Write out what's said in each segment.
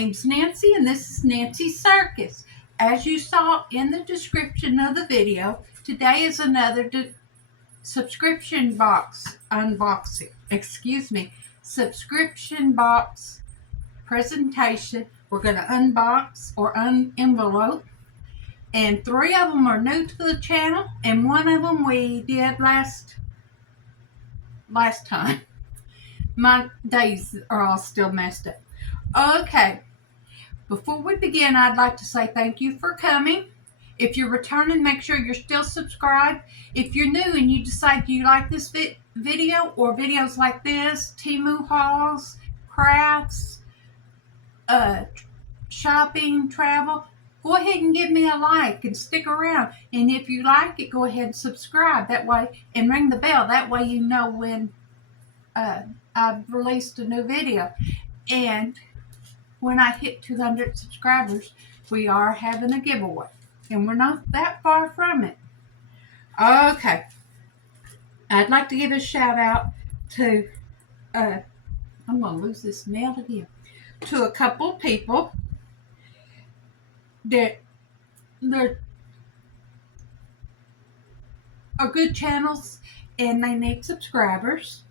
name's Nancy, and this is Nancy's Circus. As you saw in the description of the video, today is another subscription box unboxing. Subscription box presentation. We're going to unbox or envelope. And 3 of them are new to the channel, and 1 of them we did last time. My days are all still messed up. Okay, before we begin, I'd like to say thank you for coming. If you're returning, make sure you're still subscribed. If you're new and you decide you like this video or videos like this, Temu hauls, crafts, shopping, travel, go ahead and give me a like and stick around. And if you like it, go ahead and subscribe that way and ring the bell. That way you know when I've released a new video. And when I hit 200 subscribers, we are having a giveaway. And we're not that far from it. Okay. I'd like to give a shout out to, I'm going to lose this nail again, to a couple people that are good channels and they need subscribers.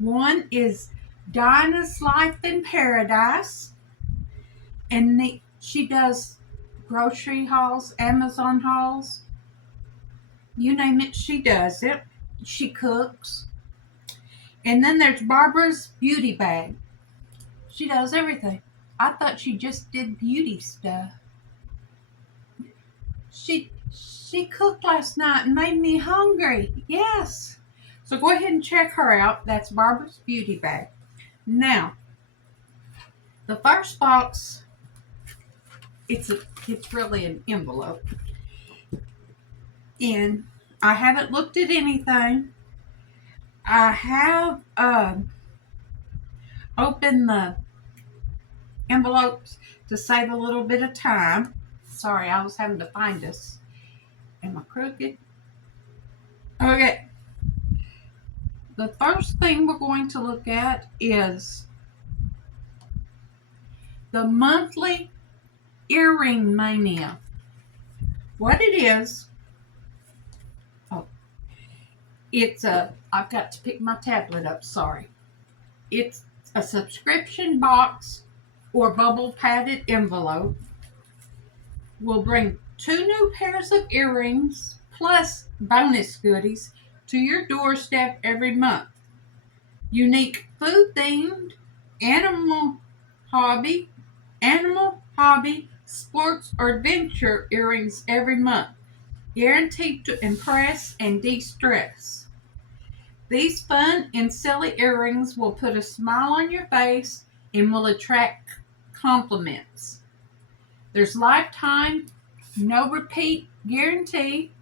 One is Dinah's Life in Paradise, and she does grocery hauls, Amazon hauls, you name it, she does it. She cooks. And then there's Barbara's Beauty Bag. She does everything. I thought she just did beauty stuff. She cooked last night and made me hungry. Yes. So go ahead and check her out. That's Barbara's Beauty Bag. Now, the first box, it's really an envelope. And I haven't looked at anything. I have opened the envelopes to save a little bit of time. Sorry, I was having to find this. Am I crooked? Okay. The first thing we're going to look at is the monthly earring mania. What it is, I've got to pick my tablet up, sorry. It's a subscription box or bubble padded envelope. We'll bring 2 new pairs of earrings plus bonus goodies to your doorstep every month. Unique food-themed, animal hobby, sports, or adventure earrings every month. Guaranteed to impress and de-stress. These fun and silly earrings will put a smile on your face and will attract compliments. There's lifetime, no repeat guarantee,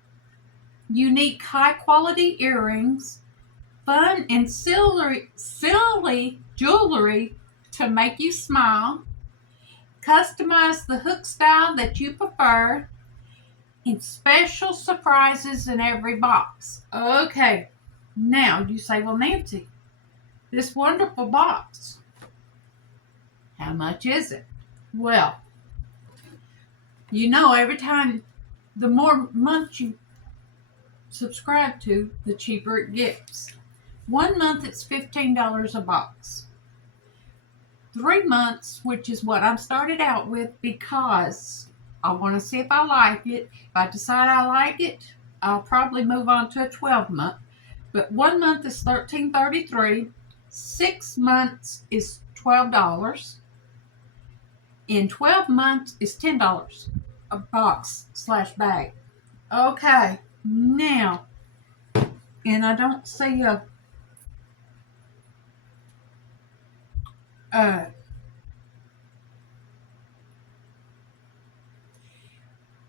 unique high-quality earrings, fun and silly jewelry to make you smile, customize the hook style that you prefer, and special surprises in every box. Okay, now you say, well, Nancy, this wonderful box, how much is it? Well, you know, every time, the more months you subscribe to, the cheaper it gets. 1 month, it's $15 a box. 3 months, which is what I'm started out with because I want to see if I like it. If I decide I like it, I'll probably move on to a 12-month. But 1 month is $13.33. 6 months is $12. And 12 months is $10 a box / bag. Okay, now, and I don't see a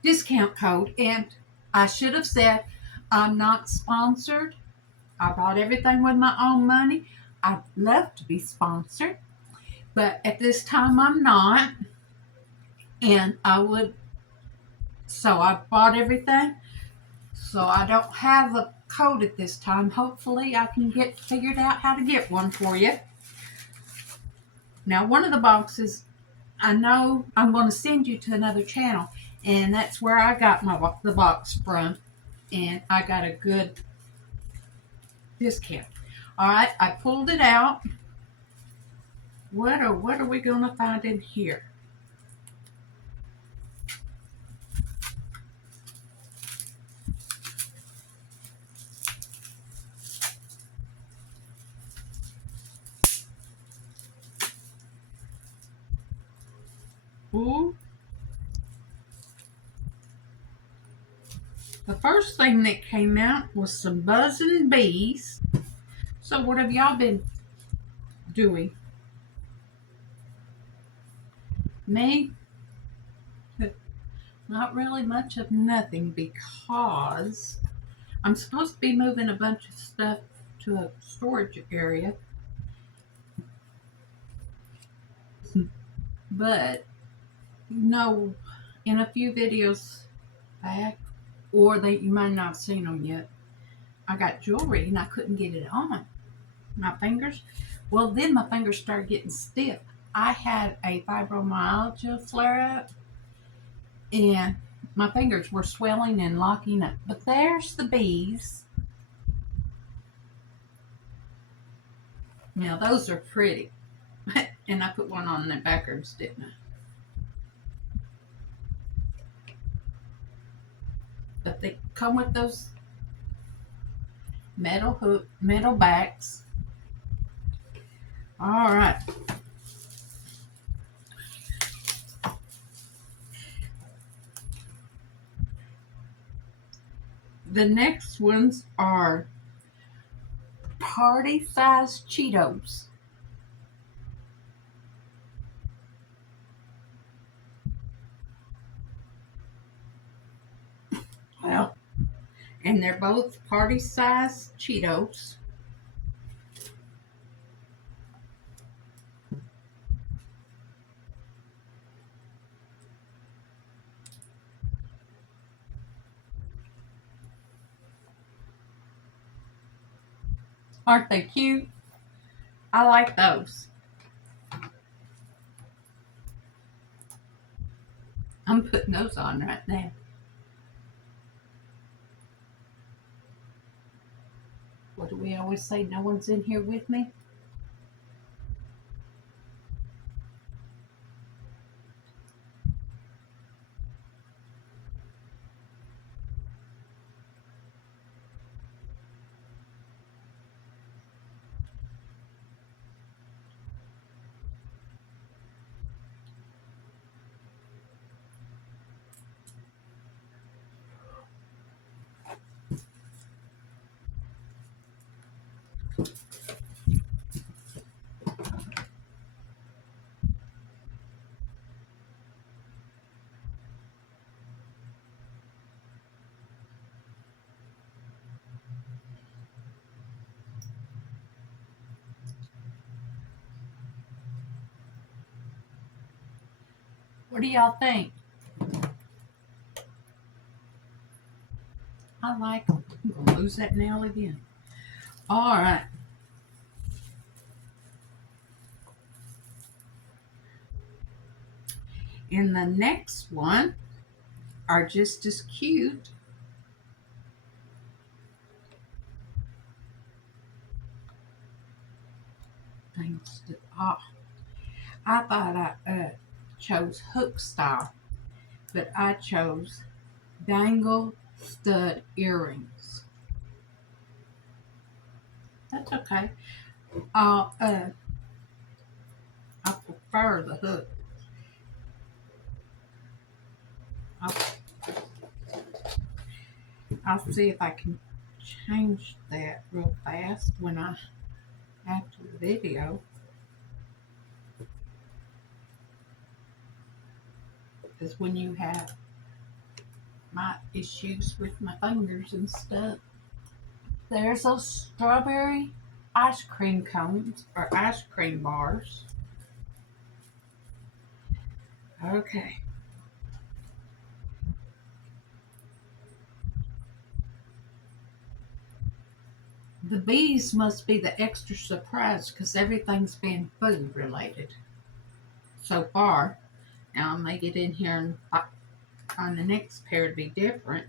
discount code, and I should have said I'm not sponsored. I bought everything with my own money. I'd love to be sponsored, but at this time I'm not, and so I bought everything, so I don't have a code at this time. Hopefully I can get figured out how to get one for you. Now, one of the boxes I know I'm going to send you to another channel, and that's where I got the box from, and I got a good discount. All right, I pulled it out. What are we going to find in here? Ooh. The first thing that came out was some buzzing bees. So what have y'all been doing? Me? Not really much of nothing, because I'm supposed to be moving a bunch of stuff to a storage area. But, in a few videos back, or that you might not have seen them yet, I got jewelry and I couldn't get it on my fingers. Well, then my fingers started getting stiff. I had a fibromyalgia flare up, and my fingers were swelling and locking up. But there's the bees. Now, those are pretty. And I put one on the backwards, didn't I? But they come with those metal backs. All right. The next ones are party-sized Cheetos. Well, and they're both party-sized Cheetos. Aren't they cute? I like those. I'm putting those on right now. What do we always say? No one's in here with me? What do y'all think? I like them. I'm going to lose that nail again. All right. And the next one are just as cute. Thanks to, I thought I chose hook style, but I chose dangle stud earrings. That's okay. Uh, uh, I prefer the hook. I'll, I'll see if I can change that real fast after the video. Because when you have my issues with my fingers and stuff. There's those strawberry ice cream cones or ice cream bars. Okay. The bees must be the extra surprise because everything's been food related so far. Now I'll make it in here and on the next pair to be different.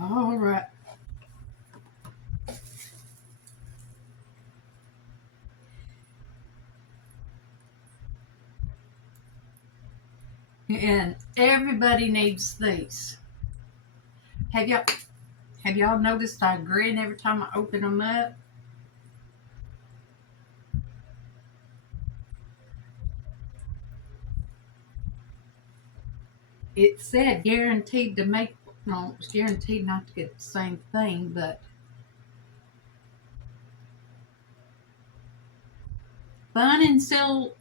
All right. And everybody needs these. Have y'all noticed I grin every time I open them up? It said guaranteed to make, no, it's guaranteed not to get the same thing, but fun and silly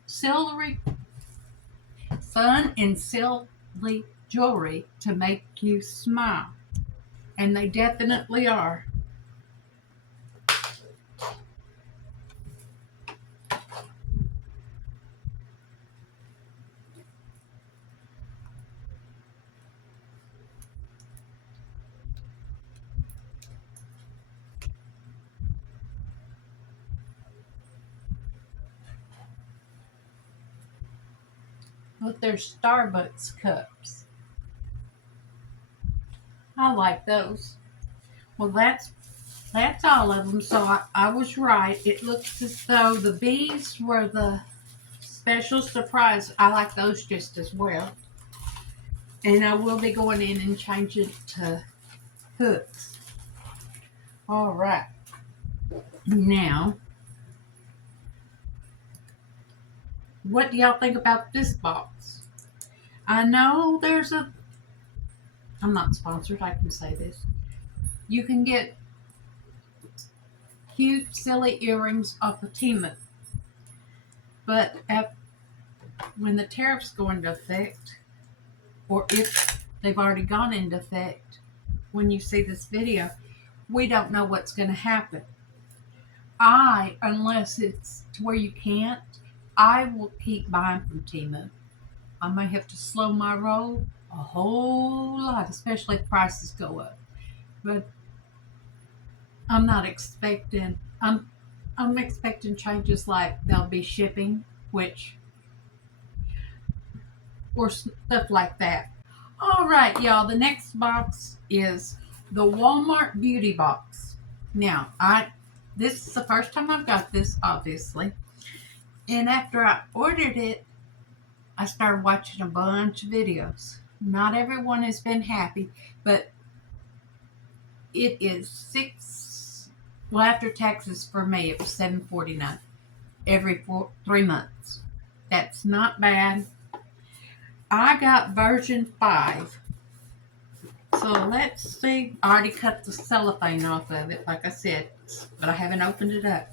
jewelry to make you smile. And they definitely are. Look, there's Starbucks cups. I like those. Well, that's all of them. So I was right. It looks as though the bees were the special surprise. I like those just as well. And I will be going in and changing it to hooks. All right. Now, what do y'all think about this box? I know I'm not sponsored, I can say this. You can get cute, silly earrings off of Temu. But when the tariffs go into effect, or if they've already gone into effect, when you see this video, we don't know what's going to happen. Unless it's to where you can't, I will keep buying from Temu. I may have to slow my roll a whole lot, especially if prices go up. But I'm not expecting. I'm expecting changes like there'll be shipping, or stuff like that. All right, y'all. The next box is the Wal-Mart beauty box. Now, this is the first time I've got this, obviously. And after I ordered it, I started watching a bunch of videos. Not everyone has been happy, but it is after taxes for me, it was $7.49 every 3 months. That's not bad. I got version 5. So let's see. I already cut the cellophane off of it, like I said, but I haven't opened it up.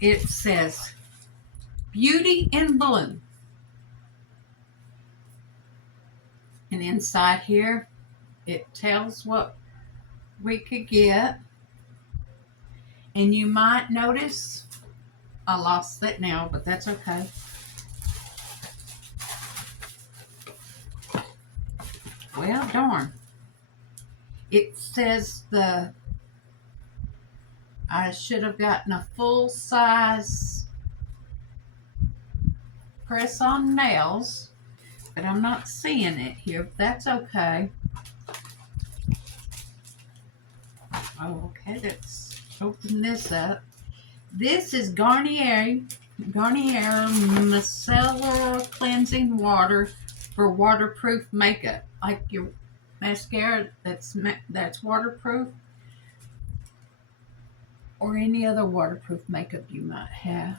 It says Beauty in Bloom. And inside here, it tells what we could get. And you might notice I lost that now, but that's okay. Well, darn. It says I should have gotten a full-size press-on nails, but I'm not seeing it here. But that's okay. Okay, let's open this up. This is Garnier Micellar Cleansing Water for waterproof makeup. Like your mascara that's waterproof, or any other waterproof makeup you might have.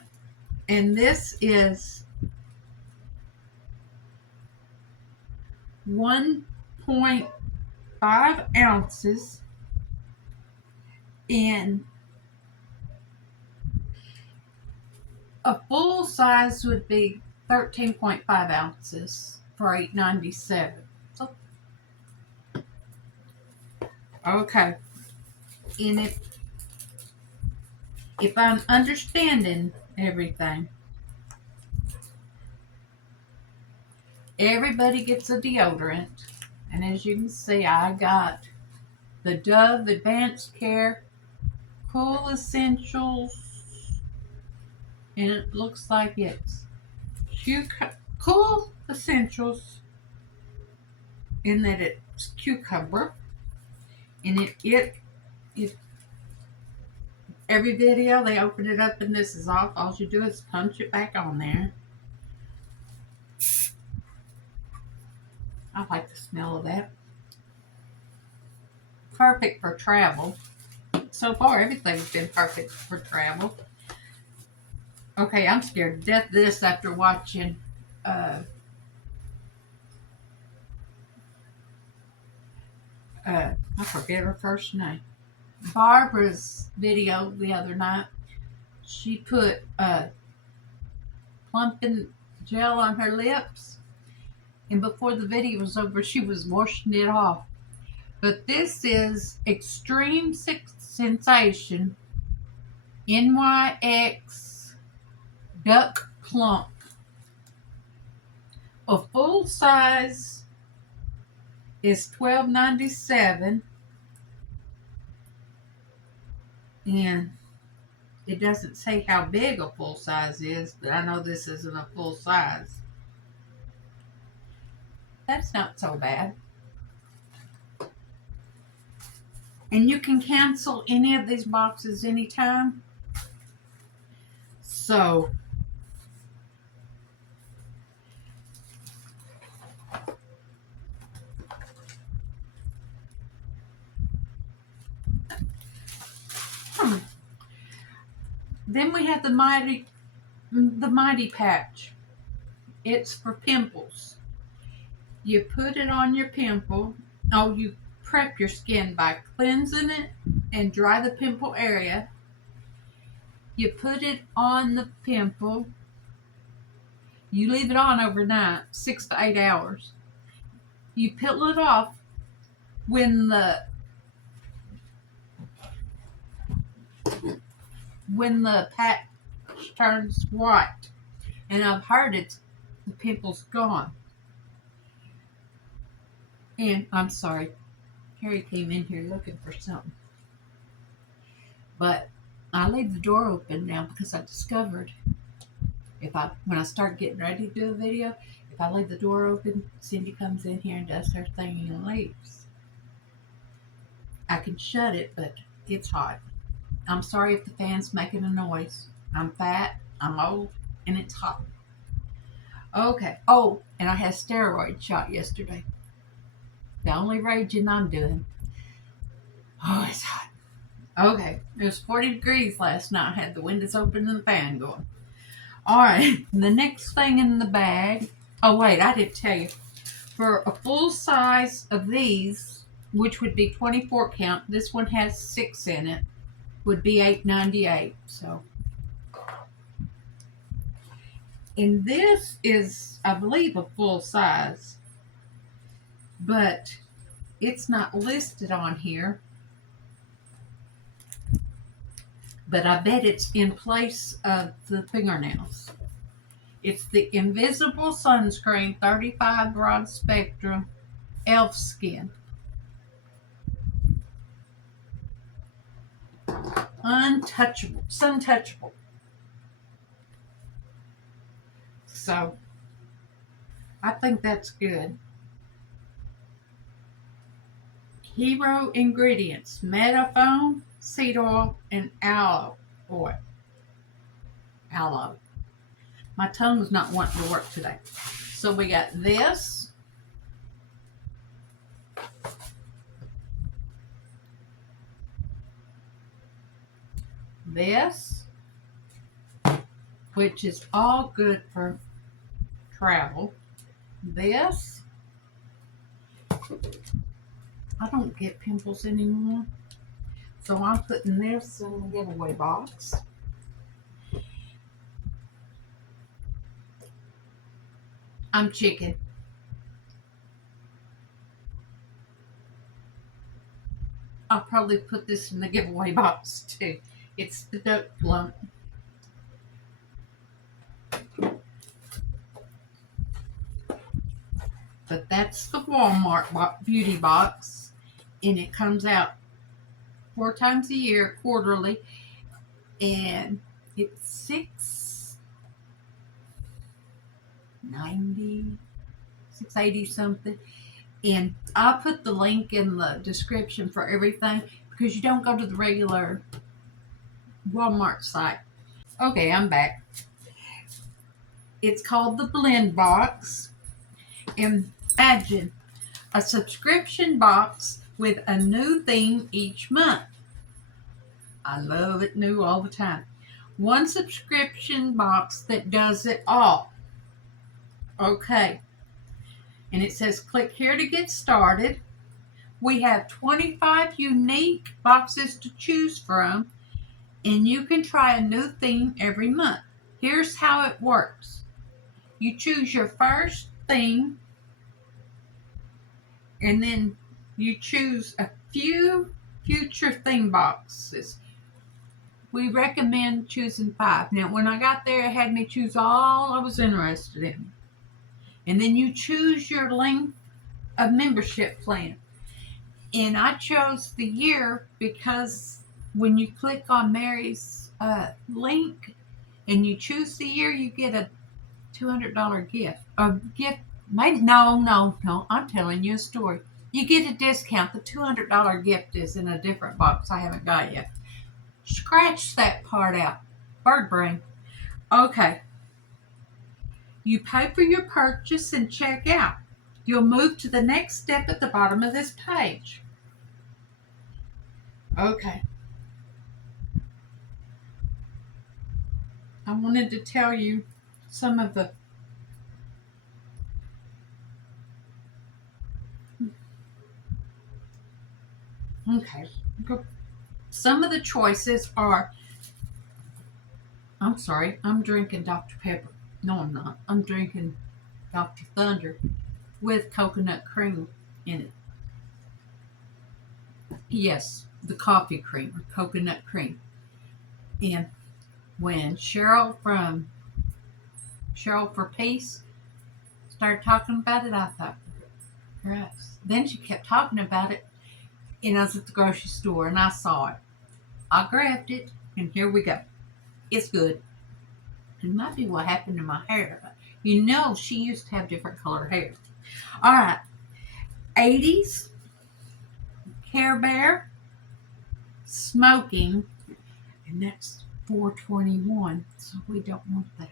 And this is 1.5 ounces, and A full size would be 13.5 ounces for $8.97. So, okay. And if I'm understanding everything, everybody gets a deodorant. And as you can see, I got the Dove Advanced Care Cool Essentials. And it looks like it's Cool Essentials in that it's cucumber. And it every video they open it up and this is off. All you do is punch it back on there. I like the smell of that. Perfect for travel. So far, everything's been perfect for travel. Okay, I'm scared to death of this after watching I forget her first name. Barbara's video the other night. She put plumping gel on her lips, and before the video was over, she was washing it off. But this is Extreme Sensation NYX Duck Plump. A full size is $12.97, and it doesn't say how big a full size is, but I know this isn't a full size. That's not so bad. And you can cancel any of these boxes anytime. So, then we have the Mighty Patch. It's for pimples. You put it on your pimple. Oh, you prep your skin by cleansing it and dry the pimple area. You put it on the pimple. You leave it on overnight, 6 to 8 hours. You peel it off when the patch turns white. And I've heard the pimple's gone. And I'm sorry, Harry came in here looking for something. But I leave the door open now because I discovered when I start getting ready to do a video, if I leave the door open, Cindy comes in here and does her thing and leaves. I can shut it, but it's hot. I'm sorry if the fan's making a noise. I'm fat, I'm old, and it's hot. Okay. Oh, and I had a steroid shot yesterday. The only raging I'm doing. Oh, it's hot. Okay. It was 40 degrees last night. I had the windows open and the fan going. All right. The next thing in the bag. Oh, wait. I didn't tell you. For a full size of these, which would be 24 count, this one has 6 in it, would be $8.98. So. And this is, I believe, a full size. But it's not listed on here. But I bet it's in place of the fingernails. It's the Invisible Sunscreen 35 Broad Spectrum Elf Skin. Untouchable. Suntouchable. So, I think that's good. Hero ingredients: metaphone, seed oil, and aloe oil. Aloe. My tongue's not wanting to work today. So we got this. This, which is all good for travel. This. I don't get pimples anymore, so I'm putting this in the giveaway box. I'm chicken. I'll probably put this in the giveaway box too. It's the dope lump. But that's the Walmart beauty box, and it comes out 4 times a year, quarterly, and it's $6.90, $6.80 something. And I'll put the link in the description for everything because you don't go to the regular Walmart site. Okay, I'm back. It's called the Blend Box. Imagine a subscription box with a new theme each month. I love it new all the time. One subscription box that does it all. Okay. And it says click here to get started. We have 25 unique boxes to choose from, and you can try a new theme every month. Here's how it works. You choose your first theme, and then you choose a few future theme boxes. We recommend choosing 5. Now, when I got there, it had me choose all I was interested in. And then you choose your length of membership plan. And I chose the year because when you click on Mary's link and you choose the year, you get a $200 gift. A gift, no, I'm telling you a story. You get a discount. The $200 gift is in a different box I haven't got yet. Scratch that part out. Bird brain. Okay. You pay for your purchase and check out. You'll move to the next step at the bottom of this page. Okay. I wanted to tell you some of the some of the choices are, I'm sorry, I'm drinking Dr. Pepper. No, I'm not. I'm drinking Dr. Thunder with coconut cream in it. Yes, the coffee cream or coconut cream. And when Cheryl for Peace started talking about it, I thought, gross. Then she kept talking about it, and I was at the grocery store and I saw it. I grabbed it, and here we go. It's good. It might be what happened to my hair. You know, she used to have different colored hair. All right. 80s, Care Bear, smoking, and that's 421, so we don't want that.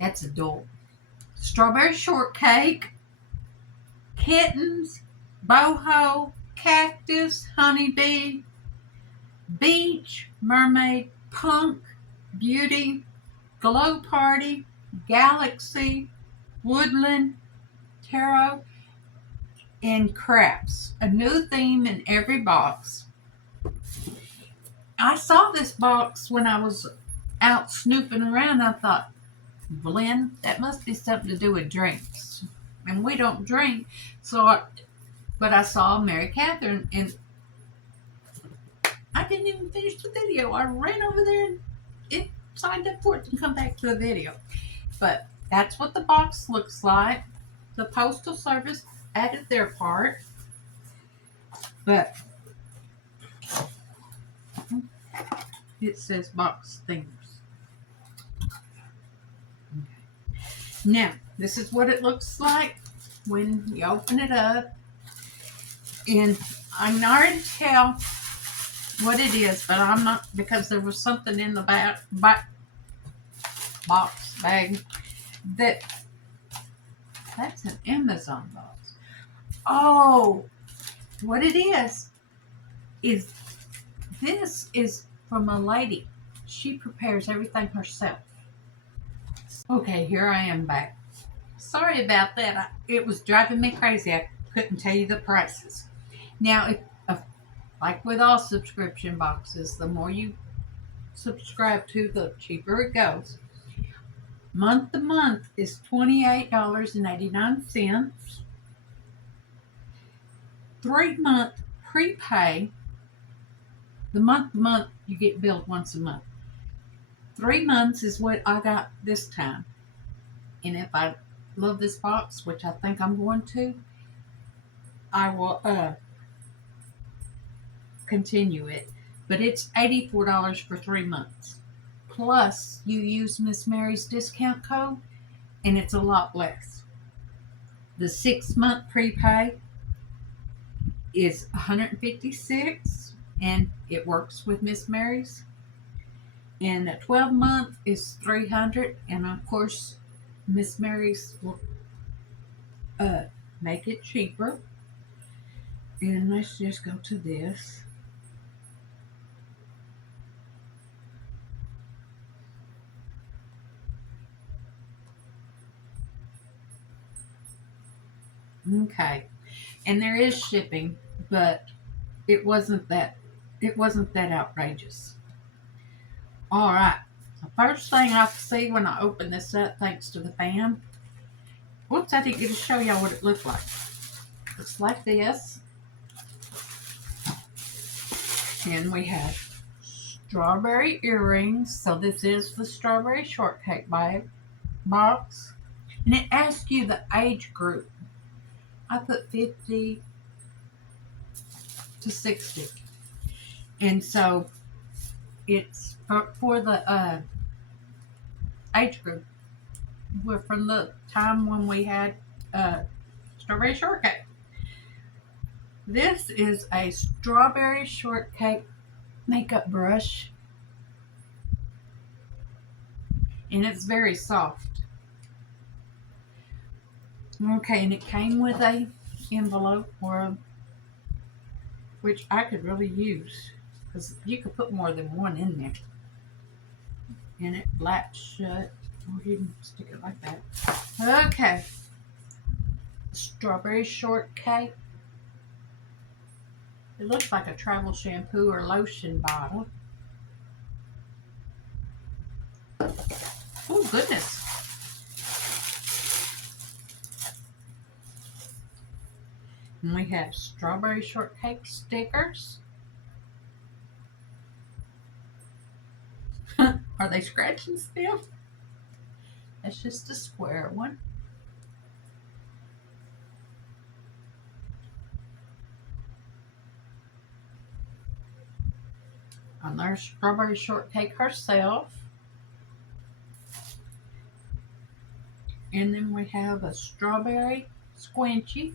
That's adult. Strawberry shortcake, kittens, boho, cactus, honeybee, beach, mermaid, punk, beauty, glow party, galaxy, woodland, tarot, and craps. A new theme in every box. I saw this box when I was out snooping around. I thought, blend, that must be something to do with drinks. And we don't drink. But I saw Mary Catherine, and I didn't even finish the video. I ran over there and it signed up for it to come back to the video. But that's what the box looks like. The Postal Service added their part. But it says box themes. Okay. Now, this is what it looks like when you open it up. And I can already tell what it is, but I'm not, because there was something in the bag that's an Amazon box. Oh, what it is this is from a lady. She prepares everything herself. Okay, here I am back. Sorry about that. It was driving me crazy. I couldn't tell you the prices. Now, like with all subscription boxes, the more you subscribe to, the cheaper it goes. Month to month is $28.89. 3-month prepay. The month to month you get billed once a month. 3 months is what I got this time. And if I love this box, which I think I'm going to, I will continue it. But it's $84 for 3 months. Plus, you use Miss Mary's discount code, and it's a lot less. The 6-month prepay is $156, and it works with Miss Mary's. And the 12-month is $300, and of course, Miss Mary's will make it cheaper. And let's just go to this. Okay, and there is shipping, but it wasn't that outrageous. All right, the first thing I see when I open this up, thanks to the fan. Whoops, I didn't get to show y'all what it looked like. Looks like this, and we have strawberry earrings. So this is the strawberry shortcake box, and it asks you the age group. I put 50 to 60. And so it's for the age group. We're from the time when we had strawberry shortcake. This is a strawberry shortcake makeup brush. And it's very soft. Okay, and it came with a envelope which I could really use, because you could put more than one in there. And it latched shut. Or you can stick it like that. Okay. Strawberry shortcake. It looks like a travel shampoo or lotion bottle. Oh, goodness. And we have strawberry shortcake stickers. Are they scratching still? That's just a square one. And there's strawberry shortcake herself. And then we have a strawberry squinchy.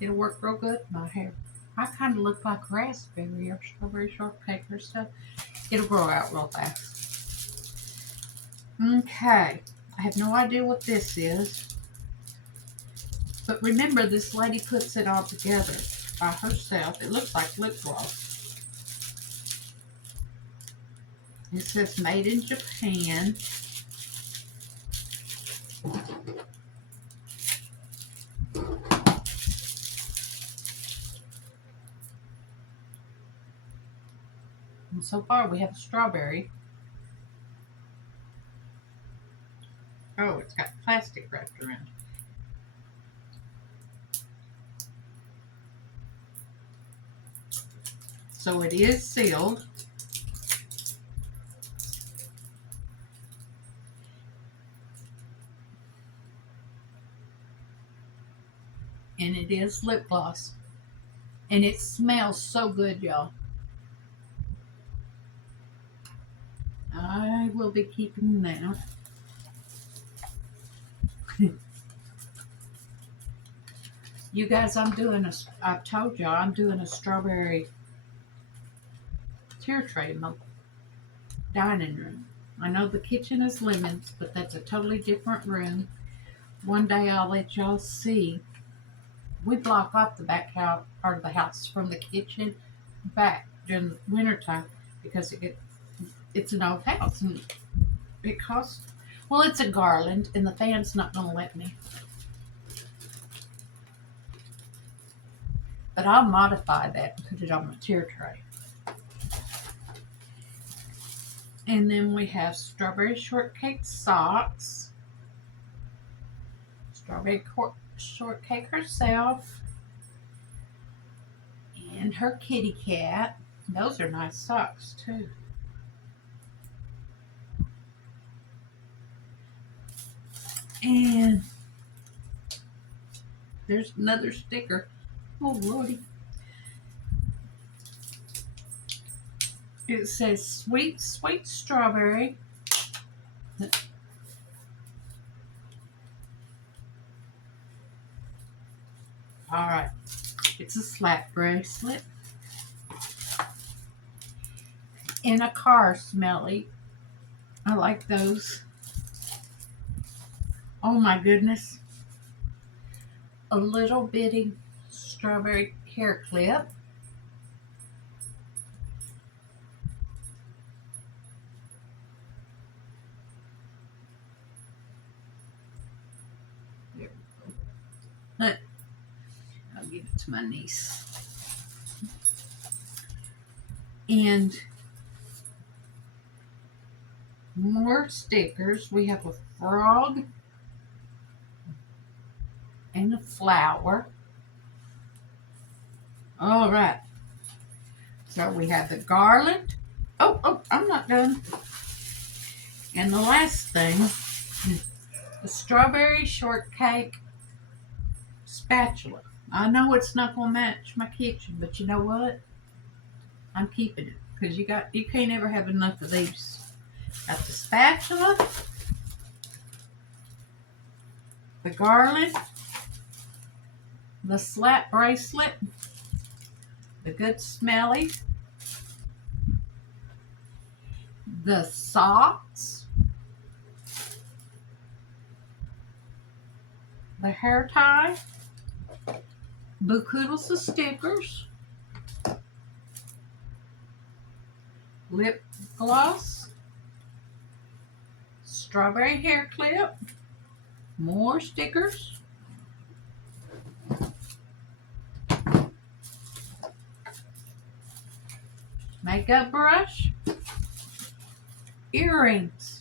It'll work real good in my hair. I kind of look like raspberry or strawberry shortcake or stuff. It'll grow out real fast. Okay. I have no idea what this is. But remember, this lady puts it all together by herself. It looks like lip gloss. It says made in Japan. And so far we have a strawberry. Oh, it's got plastic wrapped around it. So it is sealed. And it is lip gloss. And it smells so good, y'all. I will be keeping that. You guys, I've told y'all I'm doing a strawberry tier tray in my dining room. I know the kitchen is lemons, but that's a totally different room. One day I'll let y'all see. We block off the back part of the house from the kitchen back during the wintertime because it's an old house and it costs, well, it's a garland and the fan's not going to let me. But I'll modify that and put it on my tier tray. And then we have strawberry shortcake socks, strawberry shortcake herself, and her kitty cat. Those are nice socks too. And there's another sticker. Oh, Lordy. It says sweet, sweet strawberry. All right. It's a slap bracelet. And a car smelly. I like those. Oh my goodness. A little bitty strawberry hair clip. There we go. I'll give it to my niece. And more stickers. We have a frog and a flower. All right. So we have the garland. Oh, I'm not done. And the last thing, the strawberry shortcake spatula. I know it's not gonna match my kitchen, but you know what? I'm keeping it because you can't ever have enough of these. Got the spatula, the garland, the slap bracelet, the good smelly, the socks, the hair tie, bouquetles of stickers, lip gloss, strawberry hair clip, more stickers, makeup brush, earrings.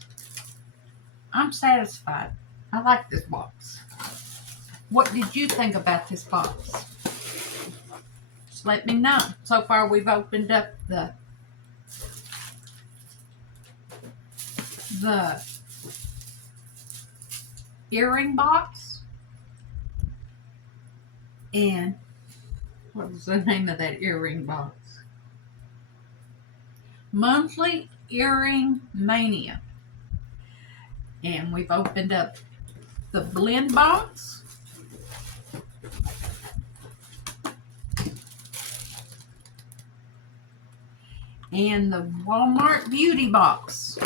I'm satisfied. I like this box. What did you think about this box? Just let me know. So far we've opened up the earring box. And what was the name of that earring box? Monthly Earring Mania. And we've opened up the blend box. And the Wal-Mart beauty box.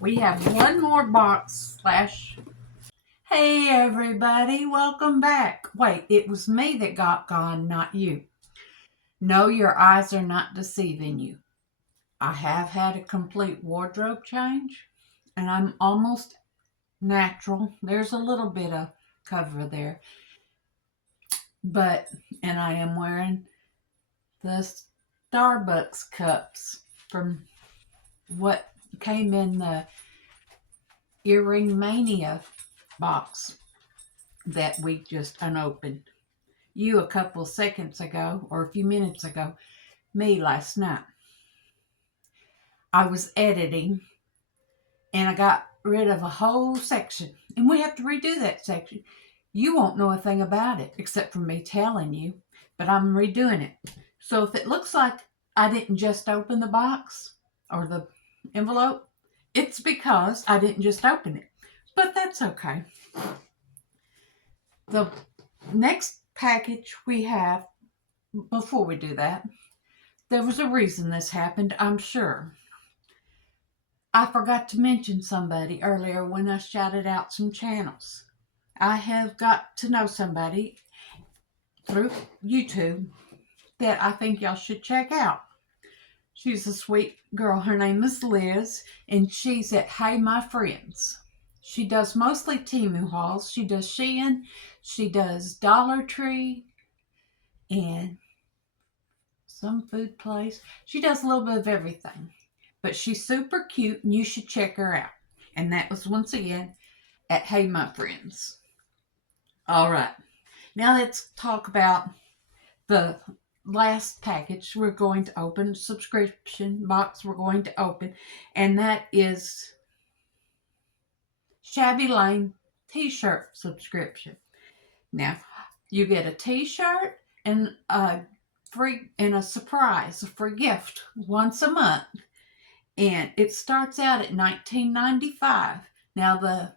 We have one more box slash. Hey everybody, welcome back. Wait, it was me that got gone, not you. No, your eyes are not deceiving you. I have had a complete wardrobe change, and I'm almost natural. There's a little bit of cover there. And I am wearing the Starbucks cups from what came in the Earring Mania box that we just unopened. You a couple seconds ago, or a few minutes ago, me last night. I was editing and I got rid of a whole section, and we have to redo that section. You won't know a thing about it except for me telling you, but I'm redoing it. So if it looks like I didn't just open the box or the envelope, it's because I didn't just open it, but that's okay. The next package we have, before we do that, there was a reason this happened, I'm sure. I forgot to mention somebody earlier when I shouted out some channels. I have got to know somebody through YouTube that I think y'all should check out. She's a sweet girl. Her name is Liz, and she's at Hey My Friends. She does mostly Temu hauls. She does Shein. She does Dollar Tree and some food place. She does a little bit of everything. But she's super cute and you should check her out. And that was once again at Hey My Friends. All right. Now let's talk about the last package we're going to open, subscription box we're going to open, and that is Shabby Lane t-shirt subscription. Now, you get a t-shirt and a surprise, a free gift once a month, and it starts out at $19.95. Now, the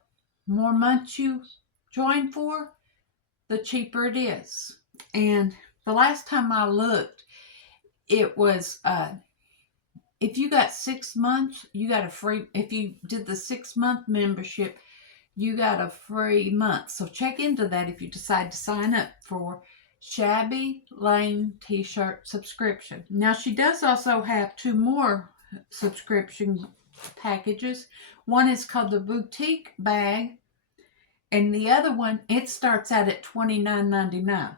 more months you join for, the cheaper it is. And the last time I looked, it was if you got 6 months, you got a free. If you did the 6-month membership, you got a free month. So check into that if you decide to sign up for Shabby Lane t-shirt subscription. Now, she does also have 2 more subscription packages. One is called the boutique bag, and the other one, it starts out at $29.99.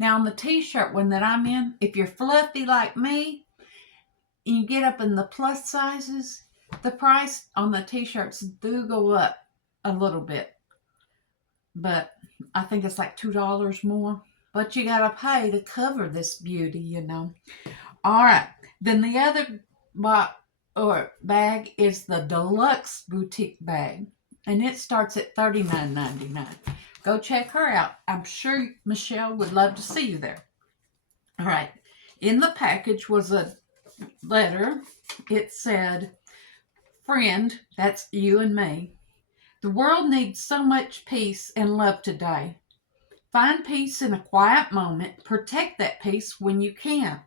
Now, on the t-shirt one that I'm in, if you're fluffy like me, and you get up in the plus sizes, the price on the t-shirts do go up a little bit. But I think it's like $2 more. But you got to pay to cover this beauty, you know. All right. Then the other bag is the deluxe boutique bag. And it starts at $39.99. Go check her out. I'm sure Michelle would love to see you there. All right. In the package was a letter. It said, "Friend," that's you and me, "the world needs so much peace and love today. Find peace in a quiet moment. Protect that peace when you can.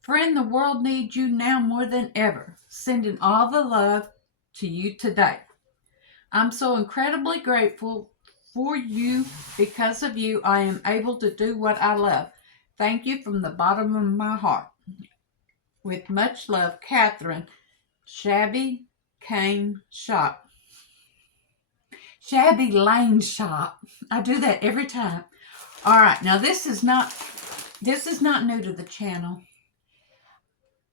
Friend, the world needs you now more than ever. Sending all the love to you today. I'm so incredibly grateful for you. Because of you, I am able to do what I love. Thank you from the bottom of my heart. With much love, Catherine, Shabby Cane Shop." Shabby Lane Shop. I do that every time. All right, now this is not new to the channel.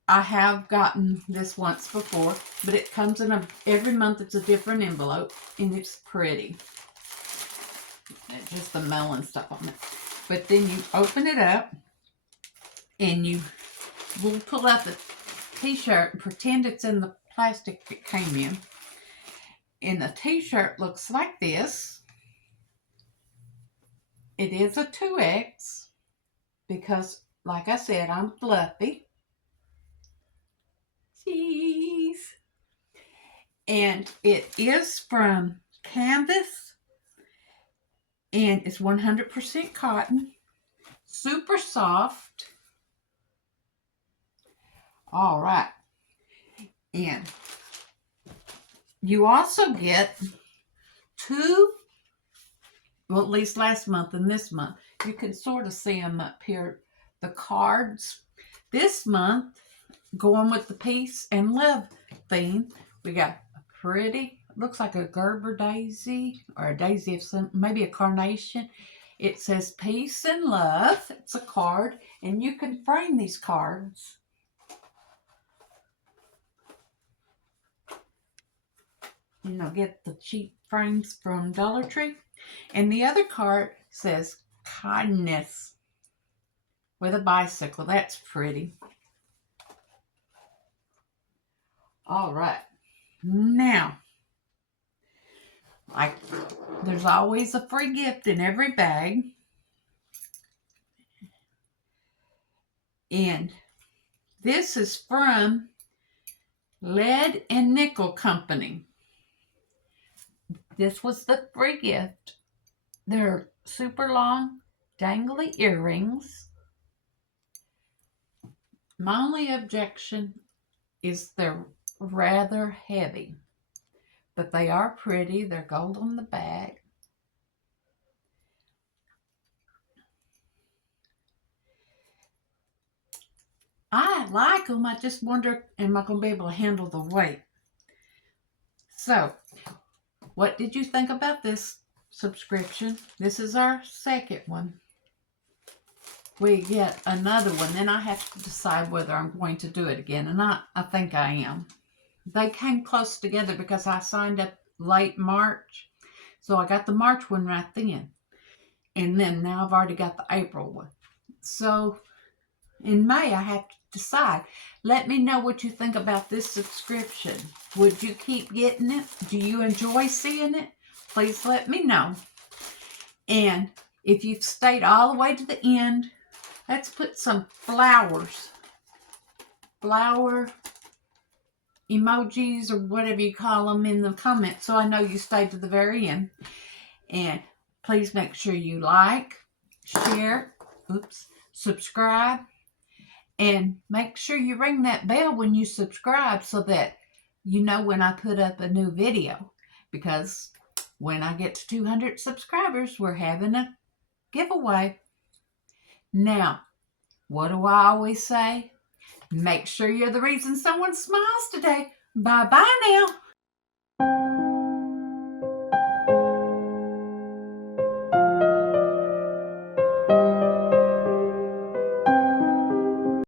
I have gotten this once before, but it comes in every month. It's a different envelope, and it's pretty. It's just the melon stuff on it. But then you open it up, and you will pull out the t-shirt and pretend it's in the plastic it came in. And the t-shirt looks like this. It is a 2X because, like I said, I'm fluffy. Jeez. And it is from canvas, and it's 100% cotton, super soft. All right. And you also get 2, well, at least last month and this month. You can sort of see them up here, the cards. This month, going with the peace and love theme, we got a pretty, looks like a Gerber daisy, or a daisy of some, maybe a carnation. It says peace and love. It's a card, and you can frame these cards. You know, get the cheap frames from Dollar Tree. And the other card says kindness with a bicycle. That's pretty. All right. Now, like, there's always a free gift in every bag. And this is from Lead and Nickel Company. This was the free gift. They're super long, dangly earrings. My only objection is they're rather heavy, but they are pretty. They're gold on the back. I like them. I just wonder, am I going to be able to handle the weight? So, what did you think about this subscription? This is our second one. We get another one. Then I have to decide whether I'm going to do it again. And I think I am. They came close together because I signed up late March. So I got the March one right then. And then now I've already got the April one. So in May, I have to decide. Let me know what you think about this subscription. Would you keep getting it? Do you enjoy seeing it? Please let me know. And if you've stayed all the way to the end, let's put some flower emojis or whatever you call them in the comments so I know you stayed to the very end. And please make sure you like, share, subscribe, and make sure you ring that bell when you subscribe so that you know when I put up a new video. Because when I get to 200 subscribers, we're having a giveaway. Now, what do I always say? Make sure you're the reason someone smiles today. Bye-bye now.